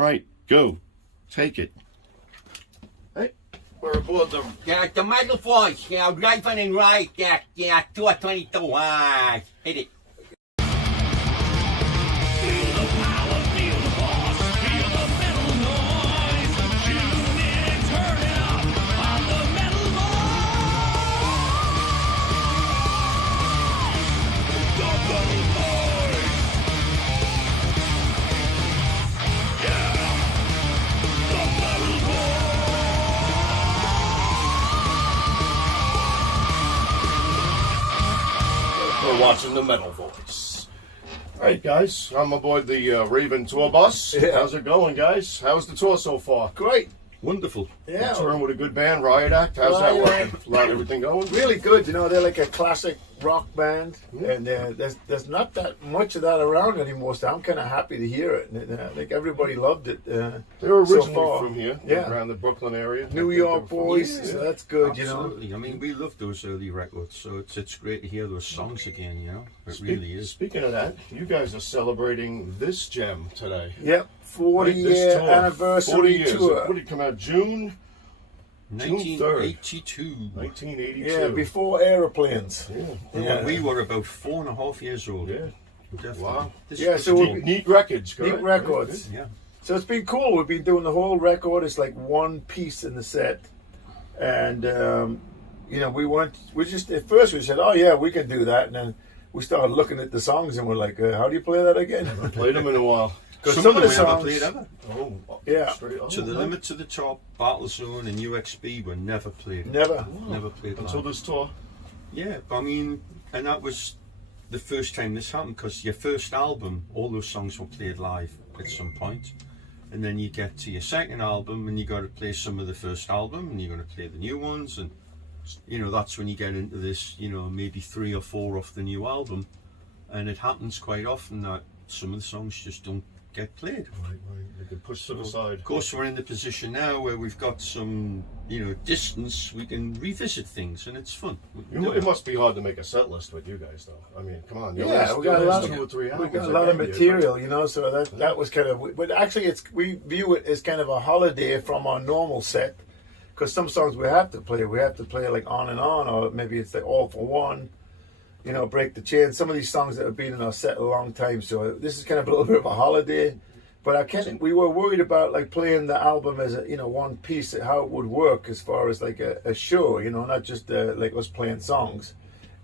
Right, go. Take it. Hey, we're aboard the... Yeah, the metal voice, live and right, 222, hit it. Watching the Metal Voice. All right, guys, I'm aboard the Raven tour bus. Yeah. How's it going, guys? How's the tour so far? Great. Wonderful. Yeah. We're touring with a good band, Riot Act. How's that Riot working? Everything going? Really good. You know, they're like a classic rock band, Yeah. and there's not that much of that around anymore. So I'm kind of happy to hear it. And, I think everybody loved it. They were so originally far. from here, Yeah. around the Brooklyn area. New York boys. Yeah. So that's good. Absolutely. You know, I mean, we love those early records, so it's great to hear those songs again. You know, it really is. Speaking of that, you guys are celebrating this gem today. Yep. 40-year anniversary 40 years. tour. What did it come out? June 1982. 1982. Yeah, before aeroplanes. Yeah. When we were about 4.5 years old. Yeah. Definitely. Wow. Yeah, so Neat records, correct? Neat records. Yeah. So it's been cool. We've been doing the whole record. It's like one piece in the set, and you know, we just at first we said, oh yeah, we can do that, and then we started looking at the songs and we're like, how do you play that again? I played them in a while. Because Some of them the we never songs, played ever. Oh, Yeah. To the Limit, to the Top, Battle Zone, and UXB were never played. never. Never played live. Until this tour. Yeah, I mean, and that was the first time this happened, because your first album, all those songs were played live at some point, and then you get to your second album and you got to play some of the first album and you're going to play the new ones, and you know, that's when you get into this, you know, maybe 3 or 4 off the new album, and it happens quite often that some of the songs just don't get played. Right. They get pushed to the side. Of course, we're in the position now where we've got some, you know, distance. We can revisit things, and it's fun. It must be hard to make a set list with you guys, though. I mean, come on. Yeah, we got a lot of 2 or 3 hours. we got a lot of material, you know. So that was kind of. But actually, we view it as kind of a holiday from our normal set, because some songs we have to play. We have to play like On and On, or maybe it's like All for One. You know, Break the Chain. Some of these songs that have been in our set a long time. So this is kind of a little bit of a holiday. But we were worried about like playing the album as a, you know, one piece, how it would work as far as like a show, you know, not just like us playing songs.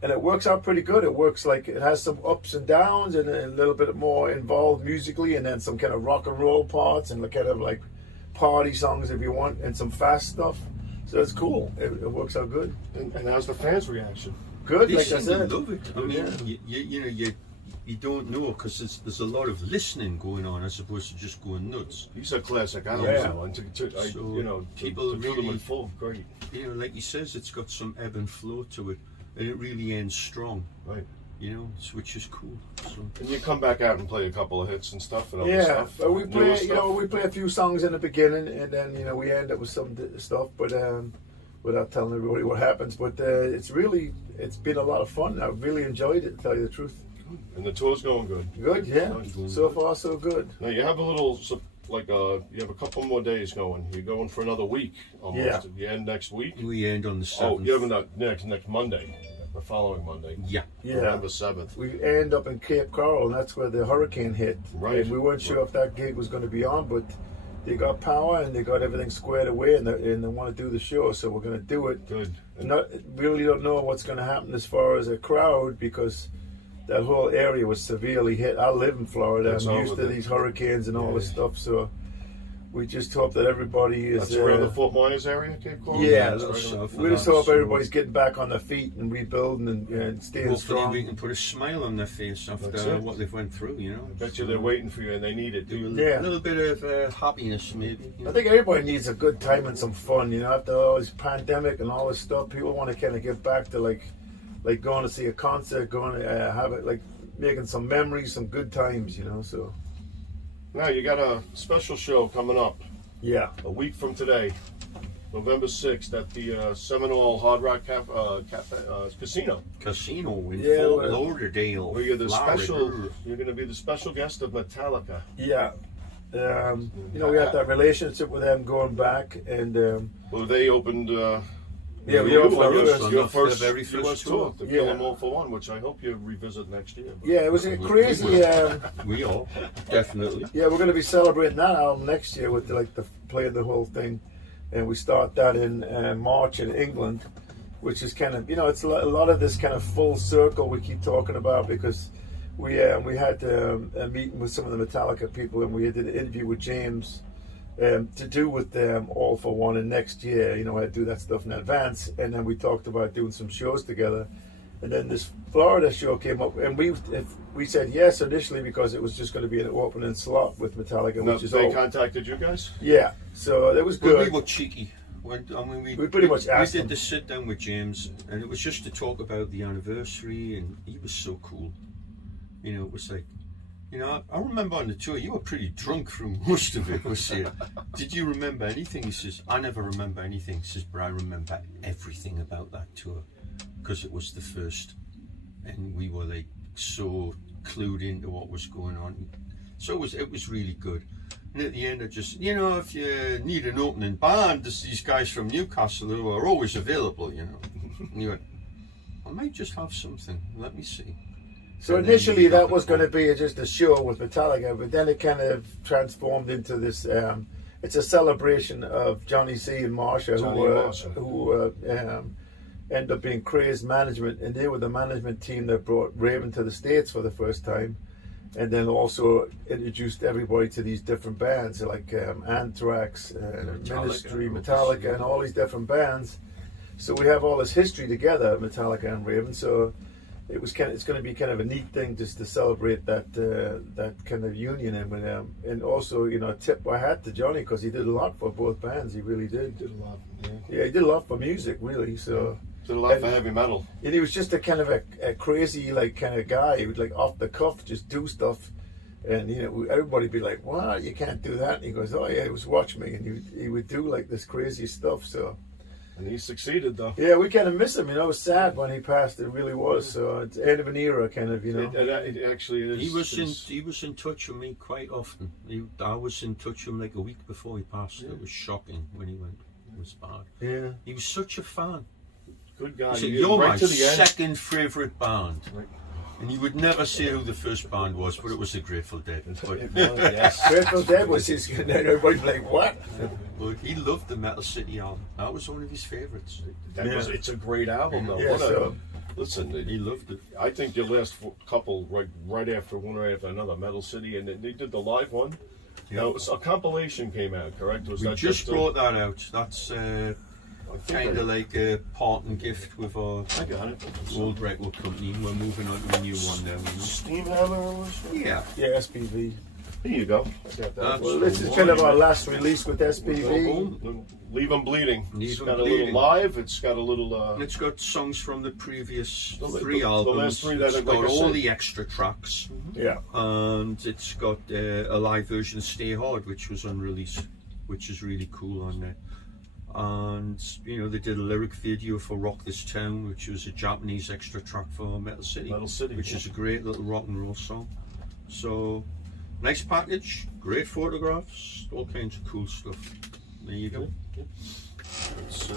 And it works out pretty good. It works like it has some ups and downs and a little bit more involved musically, and then some kind of rock and roll parts and kind of like party songs if you want, and some fast stuff. So it's cool. It works out good. And how's the fans' reaction? Good, They like I seem to said. love it. I mean, Yeah. you know, you don't know, because there's a lot of listening going on as opposed to just going nuts. These are classic albums, Yeah. though. And So you know, people to do them in really- full, great. You know, like he says, it's got some ebb and flow to it, and it really ends strong. Right. You know, which is cool. So. And you come back out and play a couple of hits and stuff and other Yeah, stuff. but we newer play, you stuff. know, we play a few songs in the beginning, and then, you know, we end up with some stuff, but without telling everybody what happens. But it's been a lot of fun. I've really enjoyed it, to tell you the truth. And the tour's going good. Good, yeah. Good. So far, so good. Now you have a little, you have a couple more days going. You're going for another week almost. Yeah. You end next week. We end on the 7th. Oh, you have next Monday, the following Monday. Yeah. Yeah. November 7th. We end up in Cape Coral, and that's where the hurricane hit. Right. And we weren't sure if that gig was going to be on, but they got power and they got everything squared away, and they want to do the show, so we're going to do it. Good. Really don't know what's going to happen as far as a crowd, because that whole area was severely hit. I live in Florida. That's I'm all used with to it. these hurricanes and all this Yeah. stuff, so we just hope that everybody is... That's around the Fort Myers area, Cape Coral? Yeah, That's a little right south of we just that, hope so everybody's getting back on their feet and rebuilding and staying Hopefully strong. we can put a smile on their face That's after it. what they've went through, you know. I bet you they're waiting for you and they need it. Do Yeah. a little bit of happiness, maybe. You know. I think everybody needs a good time and some fun, you know. After all this pandemic and all this stuff, people want to kind of get back to like going to see a concert, going to have it, like making some memories, some good times, you know. So Now you got a special show coming up yeah, a week from today, November 6th at the Seminole Hard Rock Casino. Casino in Yeah, Fort well, Lauderdale. Where you're the Florida. special. You're going to be the special guest of Metallica. yeah. You know, we had that relationship with them going back, and Well, they opened. Yeah, we you opened our your first- your first, their very first US tour. tour, the Yeah. Kill 'Em All for One, which I hope you revisit next year. yeah, it was a crazy. We all, definitely. Yeah, we're going to be celebrating that album next year with the playing the whole thing, and we start that in March in England, which is kind of, you know, it's a lot of this kind of full circle we keep talking about, because we had a meeting with some of the Metallica people, and we did an interview with James to do with All for One, and next year, you know, I do that stuff in advance, and then we talked about doing some shows together. And then this Florida show came up, and we said yes initially because it was just going to be an opening slot with Metallica, No, which is they all. contacted you guys? Yeah, so that was Well, good. we were cheeky. We pretty much asked We him. did the sit down with James, and it was just to talk about the anniversary, and he was so cool. You know, it was like, you know, I remember on the tour, you were pretty drunk through most of it. Was it? Did you remember anything? He says, I never remember anything. He says, but I remember everything about that tour, because it was the first, and we were like so clued into what was going on. So it was really good. And at the end, I just, you know, if you need an opening band, there's these guys from Newcastle who are always available, you know. And you went, I might just have something. Let me see. So And then initially you got that the was going to call. be just a show with Metallica, but then it kind of transformed into this. It's a celebration of Johnny C and Marsha, Johnny and Marsha. who ended up being Craze Management, and they were the management team that brought Raven to the States for the first time, and then also introduced everybody to these different bands like Anthrax, Ministry, Metallica, and all these different bands. So we have all this history together, Metallica and Raven. So it's going to be kind of a neat thing just to celebrate that kind of union, and also, you know, tip my hat to Johnny, because he did a lot for both bands. He really did. Did a lot. Yeah, he did a lot for music, really. So. Did a lot for heavy metal. And he was just a kind of a crazy, like, kind of guy. He would, like, off the cuff just do stuff, and, you know, everybody would be like, "Well, you can't do that." And he goes, "Oh yeah, it was watch me," and he would do like this crazy stuff. So And he succeeded, though. yeah, we kind of miss him. You know, it was sad when he passed. It really was. So it's the end of an era, kind of. You know. It actually is. He was in touch with me quite often. I was in touch with him like a week before he passed. Yeah. It was shocking when he went. It was bad. Yeah. He was such a fan. Good guy. He said, He- "You're right my to the end. second favourite band," Right. and he would never say who the first band was, but it was the Grateful Dead. But, It was, yes. Grateful Dead was his. And everybody's like, "What?" but he loved the Metal City album. That was one of his favourites. It's a great album, though. Yeah, What a- so- listen, He loved it. I think the last couple, right after one, right after another, Metal City, and they did the live one. Yeah. Now, a compilation came out, correct? Was We that just a- brought that out. That's I think kind of like a parting gift with our I got it. old record company. We're moving on to a new one now. You know? Steamhammer or something? Yeah. Yeah, SPV. Here you go. I got that. That's Well, this is kind of our last release with SPV. Leave 'em bleeding. Leave It's 'Em got a Bleeding. little live. It's got a little. And it's got songs from the previous The- three the albums. last three that, It's like got I all said- the extra tracks. Yeah. And it's got a live version of Stay Hard, which was unreleased, which is really cool on there. And, you know, they did a lyric video for Rock This Town, which was a Japanese extra track for Metal City. Metal City, Which yeah. is a great little rock and roll song. So, nice package, great photographs, all kinds of cool stuff. There you go. It's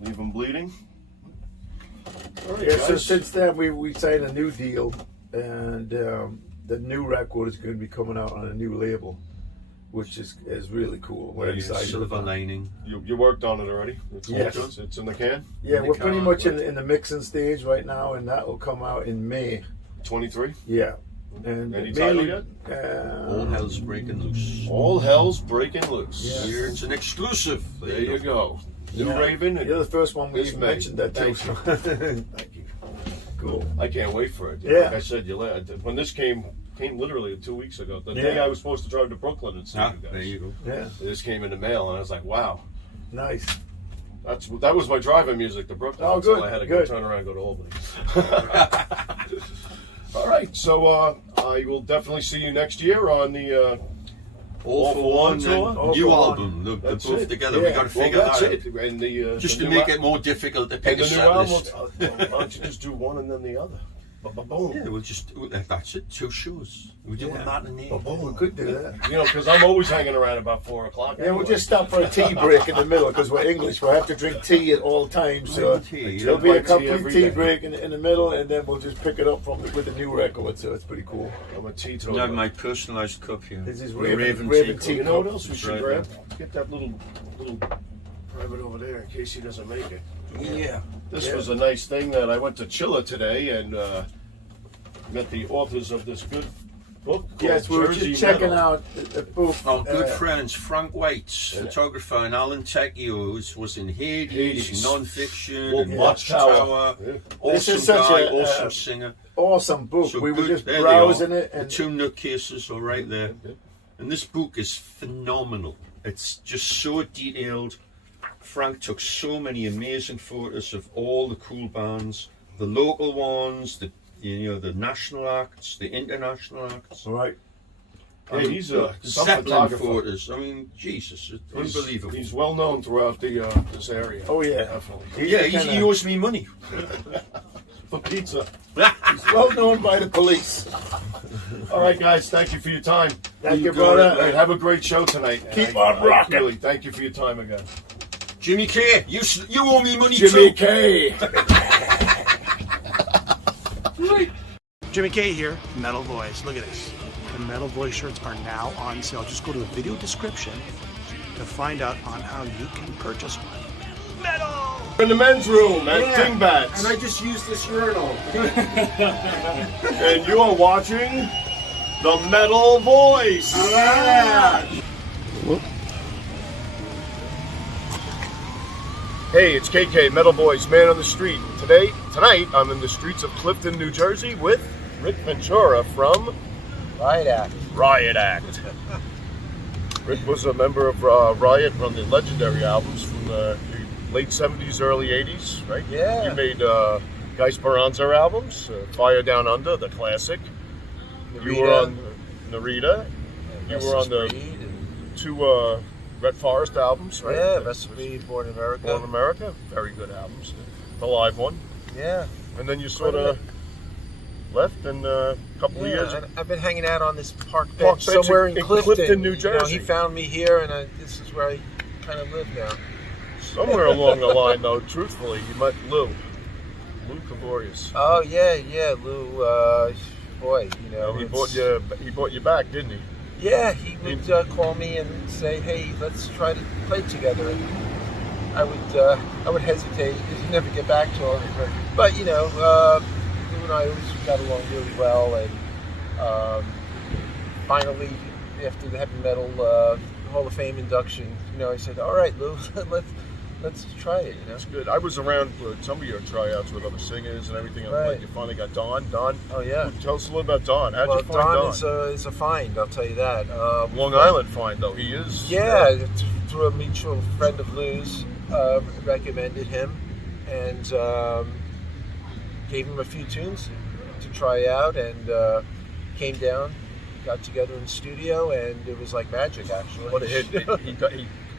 Leave 'Em Bleeding. All right, Yeah, so guys. since then we signed a new deal, and the new record is going to be coming out on a new label, which is really cool. We're Yeah, excited. Silver about it. Lining. You worked on it already? It's all Yes. done? It's in the can? Yeah, In the we're pretty car, much right. in the mixing stage right now, and that will come out in May. 23? Yeah, and Any title yet? All Hell's Breaking Loose. All Hell's Breaking Loose. Yeah. Here it's an exclusive. There you go. New Yeah. Raven. And You're the first one we This even May. mentioned that too. Thank you. Cool. I can't wait for it. Yeah. Like I said, when this came literally 2 weeks ago. The day Yeah. I was supposed to drive to Brooklyn and see Ah, you guys. there you go. Yeah, This came in the mail, and I was like, wow. nice. That was my driving music to Brooklyn. Oh, until good, I had to good. go turn around and go to Albany. All right, so I will definitely see you next year on the All for One tour? and All new for One. album. Look, they're That's both it. together. Yeah. We got to well, figure that's that it. out. And the Just the to new make al- it more difficult to pick and a the new set album. list. Why don't you just do one and then the other? Ba-ba-boom. Yeah, that's it. 2 shows. We're doing Yeah. that in there. We could do that. You know, because I'm always hanging around about 4 o'clock. Yeah, we'll anyway. just stop for a tea break in the middle because we're English. We'll have to drink tea at all times. So Tea, there'll be a Drink tea complete every tea day. break in the middle, and then we'll just pick it up with the new record. So it's pretty cool. I'm a I teetotaler. have my personalised cup here. This is The Raven tea tea You know what else we It's should right grab? Get that little private over there in case he doesn't make it. Yeah. This Yeah. was a nice thing that I went to Chilla today and met the authors of this good book called Yes, we were Jersey just checking Metal. out the book. Our good friends Frank Waits, photographer, and Alan Tecchio, who was in Hades, Hades. non-fiction, Well, and Watchtower. Watchtower. Yeah. This Awesome is such guy, a, awesome singer. Awesome book. So we were good. just There they browsing are. it, The and 2 nutcases are right there. And this book is phenomenal. It's just so detailed. Frank took so many amazing photos of all the cool bands, the local ones, the national acts, the international acts. all right. Hey, he's some Zeppelin photographer. photos. I mean, Jesus, it's unbelievable. He's well known throughout the this area. Oh yeah, Definitely. Yeah, he owes me money. For pizza. he's well known by the police. All right, guys. Thank you for your time. Thank you, All brother. right, have a great show tonight. Keep And on rocking. Really, thank you for your time again. Jimmy K, you owe me money Jimmy too. K. Jimmy K here, Metal Voice. Look at this. The Metal Voice shirts are now on sale. Just go to the video description to find out on how you can purchase one. Metal! In the men's room at Dingbats. And I just used this urinal. And you are watching The Metal Voice. Hey, it's KK, Metal Voice, man on the street. Tonight, I'm in the streets of Clifton, New Jersey with Rick Ventura from Riot Act. Rick was a member of Riot on the legendary albums from the late 70s, early 80s, right? Yeah. You made Guy Speranza albums, Fire Down Under, the classic. You were on Narita. You were on the 2 Red Forest albums, right? Yeah, Best of Me, Born in America. Born in America, very good albums. The live one. Yeah. And then you sort of left in a couple of years. I've been hanging out on this park bench Park bench somewhere in in Clifton, Clifton, New You know, Jersey. he found me here, and this is where I kind of live now. Somewhere along the line, though, truthfully, you met Lou Cavorius. Oh yeah, Lou. Boy, you know, He it's- brought you back, didn't he? Yeah, he would call me and say, "Hey, let's try to play together." And I would hesitate because you never get back to him. But you know, Lou and I always got along really well. And finally, after the heavy metal Hall of Fame induction, you know, I said, "All right, Lou, let's try it." You know, That's good. I was around for some of your tryouts with other singers and everything. I'm Right. like, you finally got Don. Don. Oh yeah. Tell us a little about Don. How'd Well, you find Don? is a find. I'll tell you that. Long Island find though. He is. Yeah, through a mutual friend of Lou's, recommended him, and gave him a few tunes to try out, and came down, got together in the studio, and it was like magic, actually. What a hit.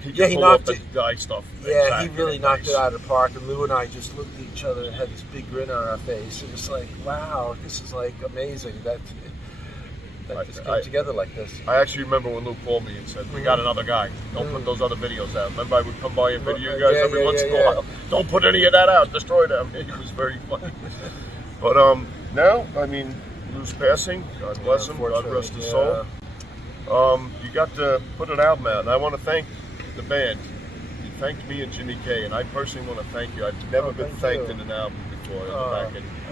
He Yeah, he pull off knocked the it. guy stuff. Yeah, Exactly. he really knocked Nice. it out of the park, and Lou and I just looked at each other and had this big grin on our face. It was like, wow, this is like amazing that this came together like this. I actually remember when Lou called me and said, "We got another guy. Don't put those other videos out." Remember, I would come by and video you guys Yeah, every yeah, once yeah, in a yeah. while. Don't put any of that out. Destroy them. He was very funny. But now, I mean, Lou's passing. God bless him. God rest his soul. You got to put an album out, and I want to thank the band. You thanked me and Jimmy K, and I personally want to thank you. I've never been thank thanked you. in an album before.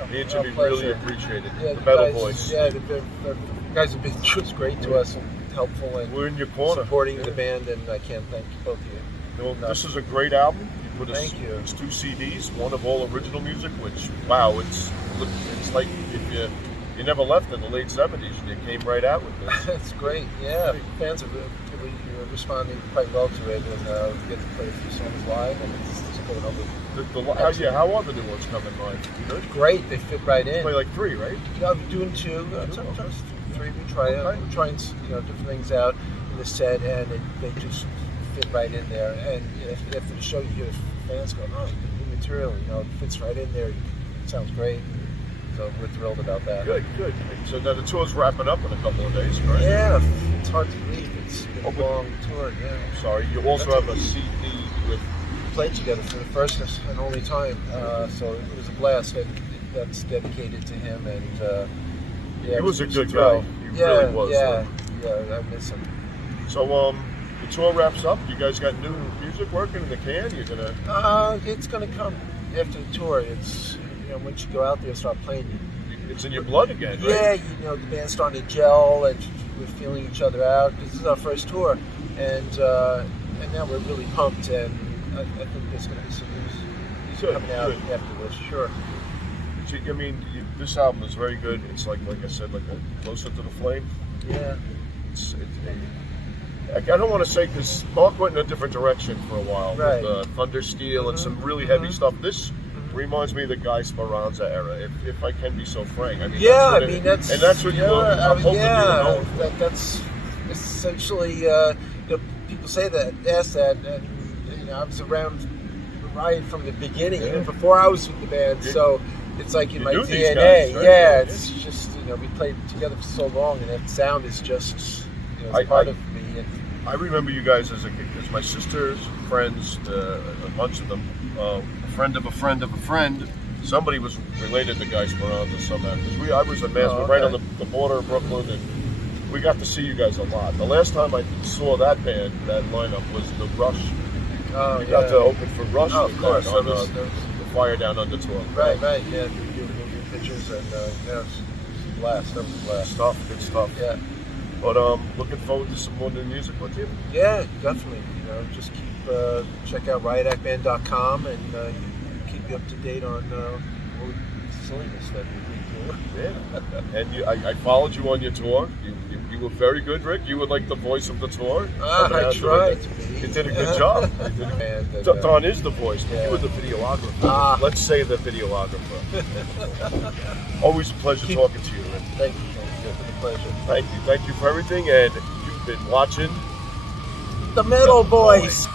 Me and a Jimmy pleasure. really appreciate it. Yeah, The Metal guys, Voice. Yeah, the guys have been just great to us and helpful and We're in your corner. supporting Yeah. the band, and I can't thank both of you. Well, this is a great album. You put us Thank you. It's 2 CDs, one of all original music, which wow, it's like if you never left in the late 70s and you came right out with this. That's great. Yeah, fans are really responding quite well to it, and we get to play a few songs live, and it's going over. How are the new ones coming live? Good. Great, they fit right in. Play like 3, right? Yeah, we're doing 2, sometimes 3. We try out. We're trying different things out in the set, and they just fit right in there. And after the show, you hear fans going, "Oh, the new material, it fits right in there. It sounds great." So we're thrilled about that. Good, good. So now the tour's wrapping up in a couple of days, correct? Yeah, it's hard to believe. It's been a long tour, yeah. Sorry, you also have a CD with... We played together for the first and only time, so it was a blast. That's dedicated to him, and yeah, He was a good thrill. guy. He really was. Yeah, I miss him. So, the tour wraps up. You guys got new music working in the can? You're gonna... It's gonna come after the tour. It's, you know, once you go out there and start playing, It's in your blood again, right? yeah, you know, the band's starting to gel, and we're feeling each other out. This is our first tour, and now we're really pumped, and I think there's gonna be some news Good, coming out good. after this. Sure. I mean, this album is very good. It's like I said, like a Closer to the Flame. Yeah. I don't want to say, because Mark went in a different direction for a while Right. with Thunder Steel and some really heavy stuff. This reminds me of the Guy Speranza era, if I can be so frank. I mean, Yeah, that's I mean that's and that's what you yeah, I'm hoping yeah, you're known. that's essentially you know, people say that, ask that, and you know, I was around Riot from the beginning, even before I was with the band, so it's like in You my knew DNA. these guys, right? Yeah, it's just, you know, we played together for so long, and that sound is just, you know, it's part of me. And I remember you guys as my sister's friends, a bunch of them, a friend of a friend of a friend. Somebody was related to Guy Speranza somehow. Because I was in Mass, right on the border of Brooklyn, and we got to see you guys a lot. The last time I saw that band, that lineup, was the Rush. We got to open for Rush. Oh, of course. On the Fire Down Under tour. Right, yeah, we were moving pictures, and yeah, it was a blast. That was a blast. Good stuff. Yeah. But looking forward to some more new music with you. Yeah, definitely. You know, just check out riotactband.com, and keep you up to date on all the silliness that we do. Yeah. And I followed you on your tour. You were very good, Rick. You were like the voice of the tour. I tried to be. You did a good job. Don is the voice, but Yeah. you were the videographer. Let's say the videographer. Always a pleasure talking to you, Rick. Thank you. It's been a pleasure. Thank you for everything, and you've been watching The Metal Boys.